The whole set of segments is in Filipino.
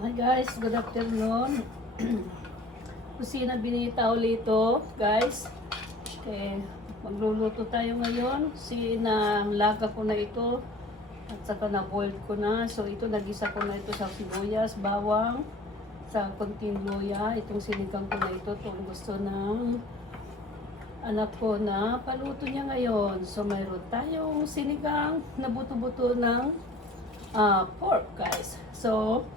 Hi guys, good afternoon. Kusina Binita ulit ito, guys. Okay, magluluto tayo ngayon. Laga ko na ito at saka na-boiled ko na. So ito, nagisa ko na ito sa sibuyas, bawang, sa konting luya. Itong sinigang ko na ito, itong gusto ng anak ko na paluto niya ngayon. So mayroon tayong sinigang na buto-buto ng pork, guys. So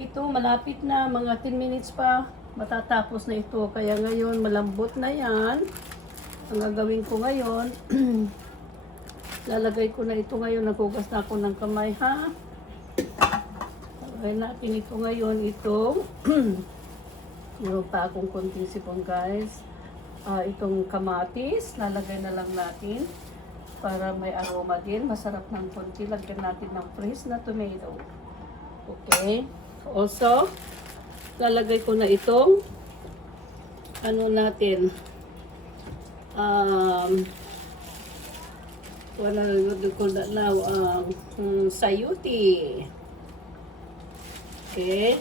ito malapit na, mga 10 minutes pa matatapos na ito. Kaya ngayon malambot na yan. Ang gagawin ko ngayon, lalagay ko na ito ngayon. Naghugas na ako ng kamay, ha. Lalagay natin ito ngayon. Ito meron pa akong konting sipon, guys. Itong kamatis, lalagay na lang natin para may aroma din. Masarap ng konti. Lagyan natin ng fresh na tomato. Okay. Also, lalagay ko na itong natin, what do you call that now? Sayuti. Okay.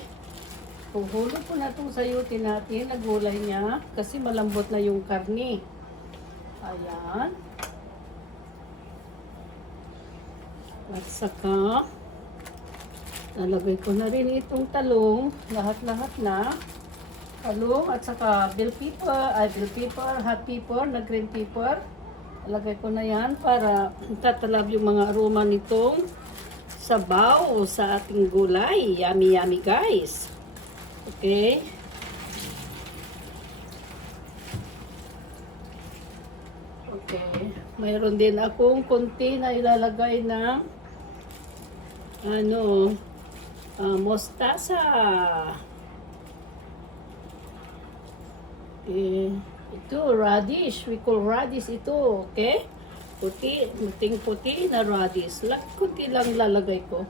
Puhulog ko na itong sayuti natin, nagulay niya, kasi malambot na yung karni. Ayan. At saka, lalagay ko na rin itong talong, lahat-lahat na. Talong at saka bell pepper, hot pepper, na green pepper. Lalagay ko na yan para tatalab yung mga aroma nitong sabaw sa ating gulay. Yummy, yummy, guys. Okay. Okay. Mayroon din akong konti na ilalagay na mostasa. Ito, radish. We call radish ito, okay? Puti, puti na radish. Kunti lang lalagay ko.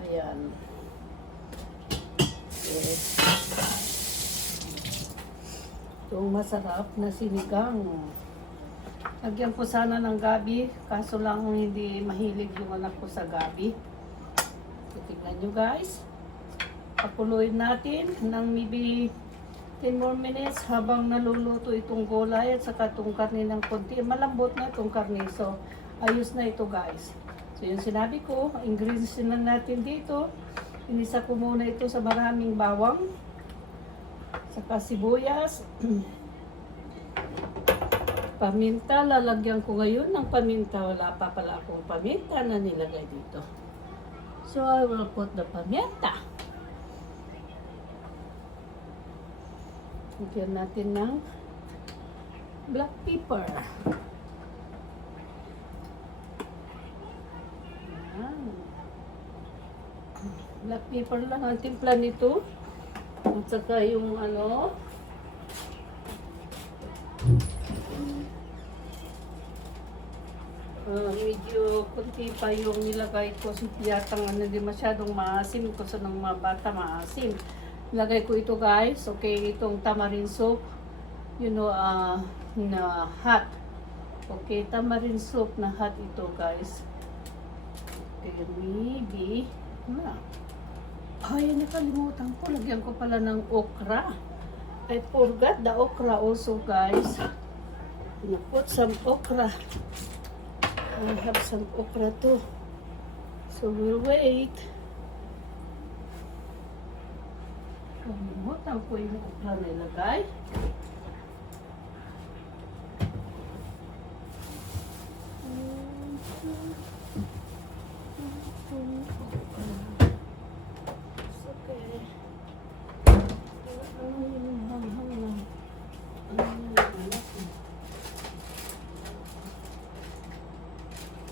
Ayan. Okay. Itong masarap na sinigang. Lagyan ko sana ng gabi, kaso lang hindi mahilig yung anak ko sa gabi. Tignan nyo, guys. Pakuloyin natin ng maybe 10 more minutes habang naluluto itong gulay at saka itong karne ng konti. Malambot na itong karne. So, ayos na ito, guys. So, yung sinabi ko, ingredients na natin dito. Inisa ko muna ito sa maraming bawang. Saka sibuyas. Paminta, lalagyan ko ngayon ng paminta. Wala pa pala akong paminta na nilagay dito. So, I will put the paminta. Lagyan natin ng black pepper. Ayan. Black pepper lang ang timpla nito. At saka yung medyo kunti pa yung nilagay ko. Yatang hindi masyadong maasim. Kasi ng mga bata maasim. Lagay ko ito, guys. Okay, itong tamarind soup. Na hot. Okay, tamarind soup na hot ito, guys. Okay, maybe. Ay, nakalimutan ko. Lagyan ko pala ng okra. I forgot the okra also, guys. Put some okra. I have some okra too. So we'll wait. Kalimutan ko yung okra nilagay.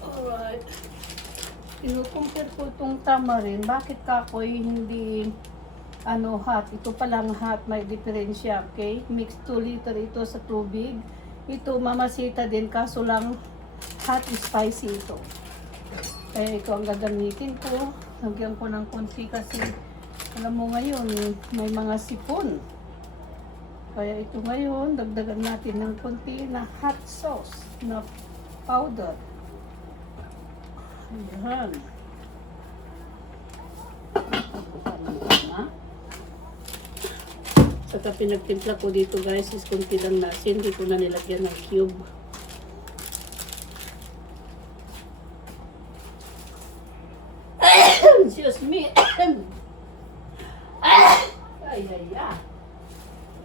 Alright. Kinukumpir ko itong tamarind. Bakit kakoy hindi hot? Ito palang hot. May diferensya, okay? Mix 2 liter ito sa tubig. Ito mamasita din. Kaso lang hot spicy ito. Kaya ito ang gagamitin ko. Lagyan ko ng konti kasi alam mo ngayon may mga sipon. Kaya ito ngayon dagdagan natin ng konti na hot sauce na powder. Ayan. Saka pinagtimpla ko dito guys is kunti lang na asin. Hindi ko na nilagyan ng cube. Excuse me. Ay, ay, ay.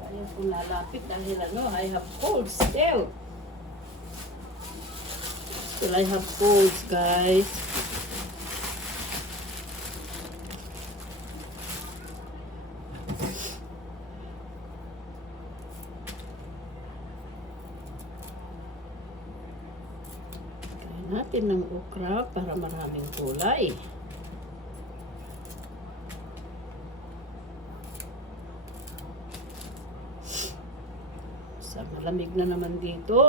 Ayaw kong lalapit dahil I have cold still. Still I have colds, guys. Kain natin ng okra para maraming kulay. Sa malamig na naman dito.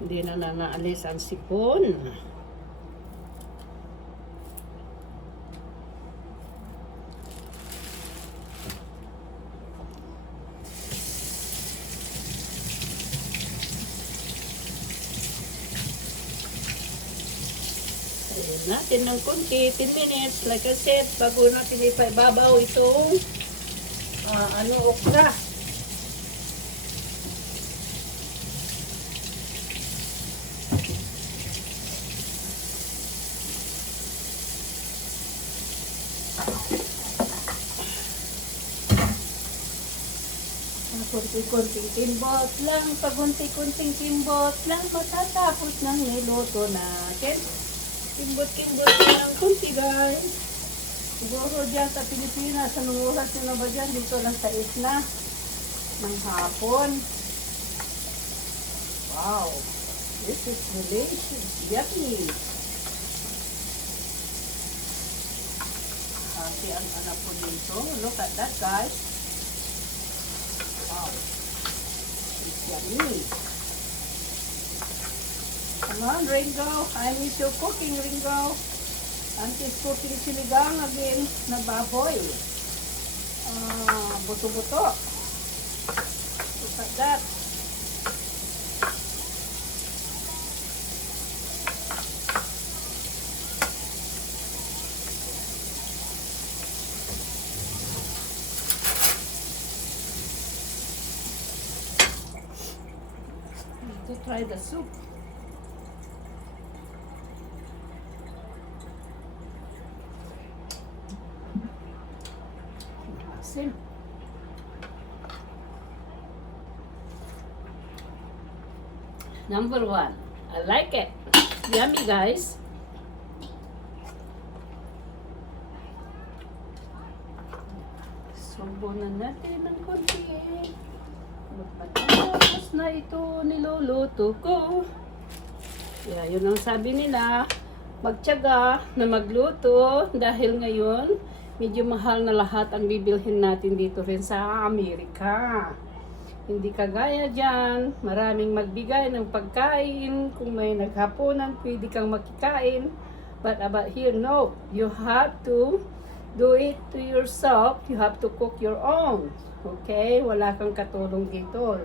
Hindi na naalis ang sipon. Ayan natin ng konti, 10 minutes. Like I said, bago natin ipababaw itong okra. Kunti-kunting timbot lang, pagunti-kunting timbot lang, matatapos ng niluto natin. Timbot-timbot lang kunti guys. Siguro dyan sa Pilipinas, anong oras nyo na ba dyan? Dito lang sa isna ng hapon. Wow! This is delicious. Yummy! Kasi ang anak ko dito. Look at that guys. Wow. It's yummy. Come on, Ringo. I miss your cooking, Ringo. Auntie's cooking sinigang again na baboy. Buto-buto. Look at that. To try the soup. Asin. Number 1. I like it. Yummy guys. Subo na natin ng konti. Tapos na ito niluluto ko. Yeah, yun ang sabi nila, magtiyaga na magluto dahil ngayon medyo mahal na lahat ang bibilhin natin dito rin sa Amerika. Hindi kagaya dyan, maraming magbigay ng pagkain. Kung may naghapunan, pwede kang makikain. But about here, no. You have to do it to yourself. You have to cook your own. Okay? Wala kang katulong dito.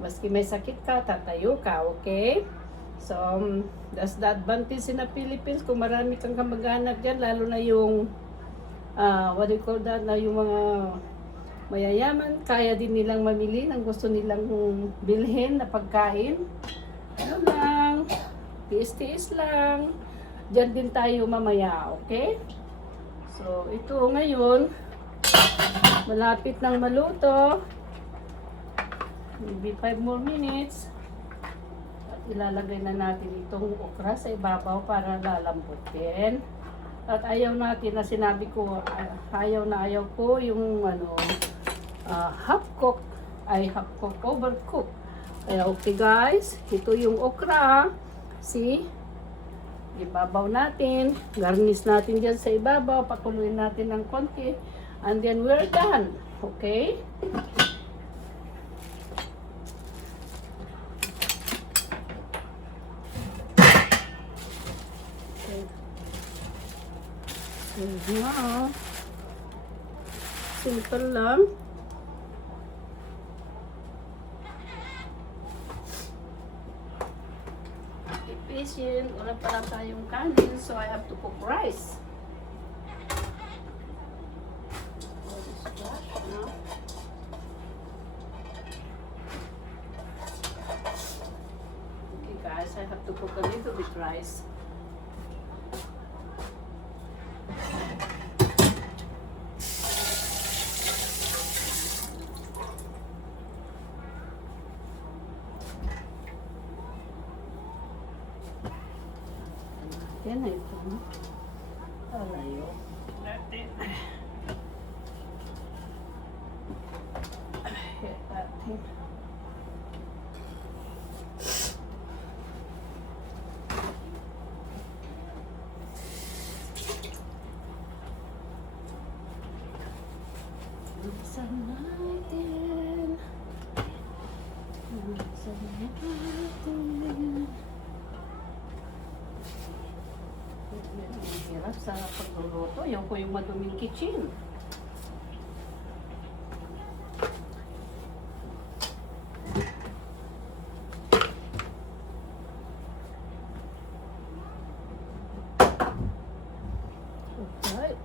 Maski may sakit ka, tatayo ka. Okay? So, that's the advantage in the Philippines. Kung marami kang kamag-anak dyan, lalo na yung, what do you call that, na yung mga mayayaman, kaya din nilang mamili ng gusto nilang bilhin na pagkain. Ano lang, tiis-tiis lang. Diyan din tayo mamaya, okay? So, ito ngayon, malapit nang maluto. Maybe 5 more minutes. At ilalagay na natin itong okra sa ibabaw para lalambutin. At ayaw natin na sinabi ko, ayaw ko yung half cook overcook. Kaya okay guys, ito yung okra. See? Ibabaw natin. Garnish natin dyan sa ibabaw. Pakuluin natin ng konti. And then we're done. Okay? Now, simple lang. Efficient. Wala pala tayong kanin, so I have to cook rice. have to cook a little bit rice. Yan na ito. Alayo. Natin. Hit natin. Buksan natin. Buksan natin. Ang hirap sa pagluluto. Yung ko yung maduming kitchen. Okay.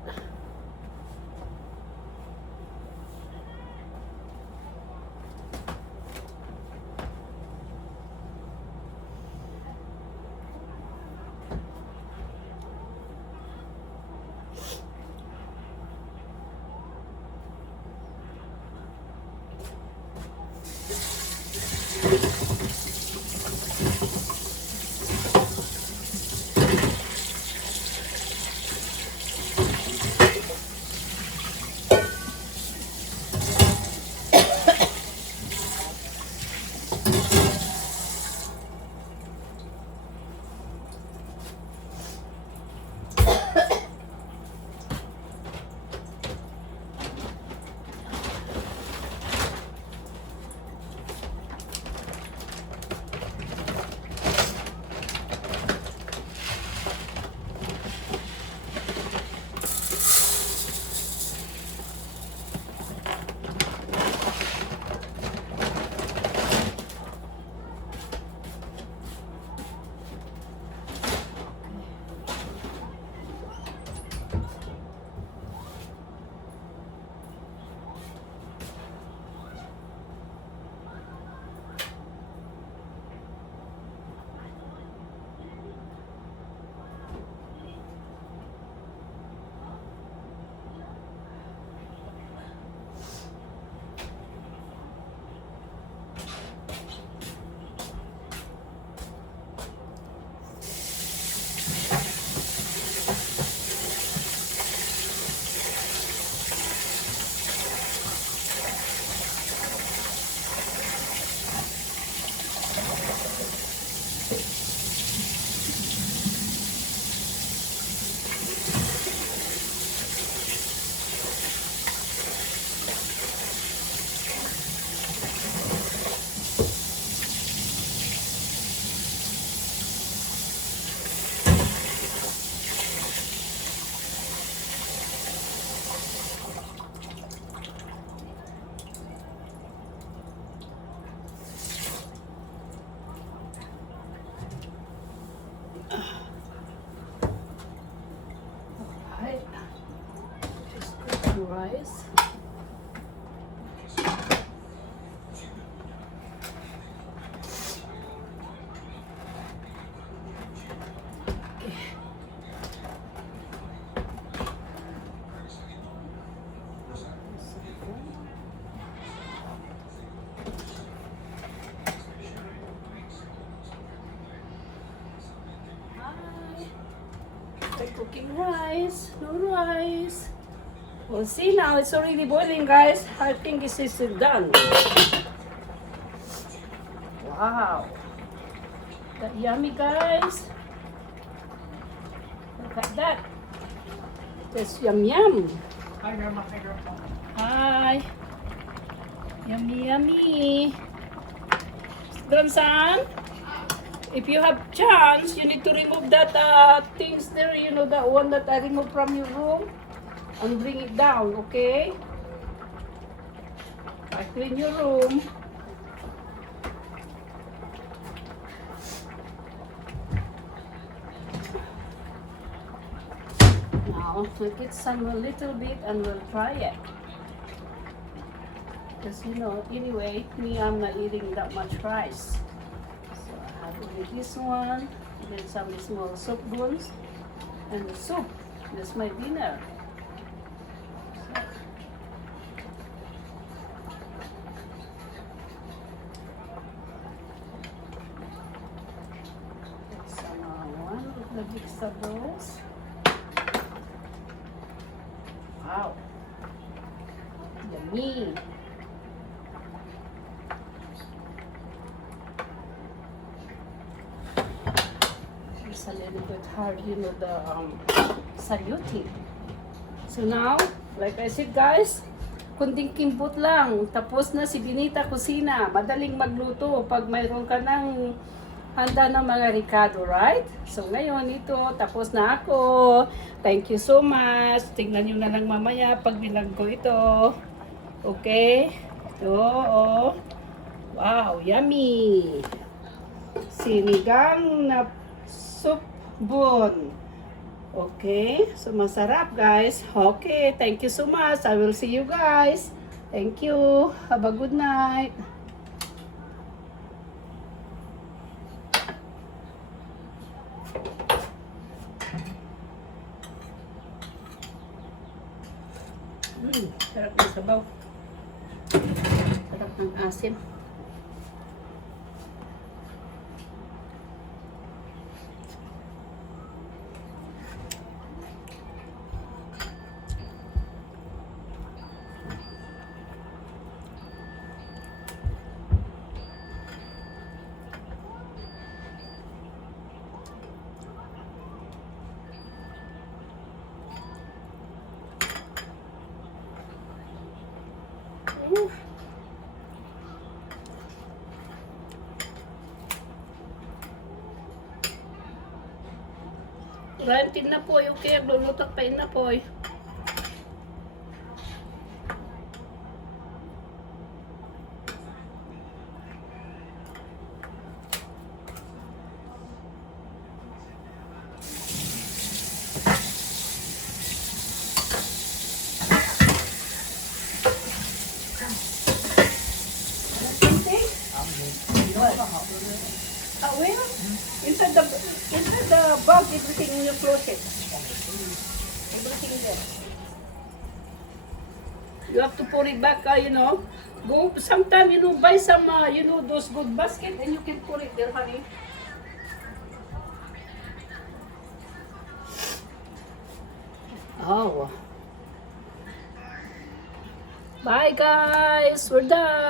Rice. We're cooking rice, no rice. We'll see now, it's already boiling, guys. I think this is done. Wow. That yummy, guys. Look at that. That's yum yum. Hi, Grandma. Hi, Grandpa. Hi. Yummy, yummy. Grandson, if you have chance, you need to remove that things there, you know, that one that I removed from your room, and bring it down, okay? I clean your room. Now, we'll get some a little bit and we'll try it. Because, you know, anyway, me, I'm not eating that much rice. So I have With this one, and then some small soup bowls, and the soup. That's my dinner. Some one of the vegetables. Wow, yummy. It's a little bit hard, you know, the saluting. So now, like I said guys, kunting kimbot lang. Tapos na si Binita Kusina. Madaling magluto pag mayroon ka ng handa ng mga Ricardo, right? So ngayon ito, tapos na ako. Thank you so much. Tingnan nyo na lang mamaya pag binag ko ito. Okay? Oo. Wow, yummy. Sinigang na soup bone. Okay? So masarap guys. Okay, thank you so much. I will see you guys. Thank you. Have a good night. Sarap ng sabaw. Sarap ng asim. Rantin na po, okay, lulutak pa na po. Well, inside the bag, everything in your closet. Everything there. You have to put it back, you know. Go sometime, you know, buy some, you know, those good basket, and you can put it there, honey. Oh. Bye, guys. We're done.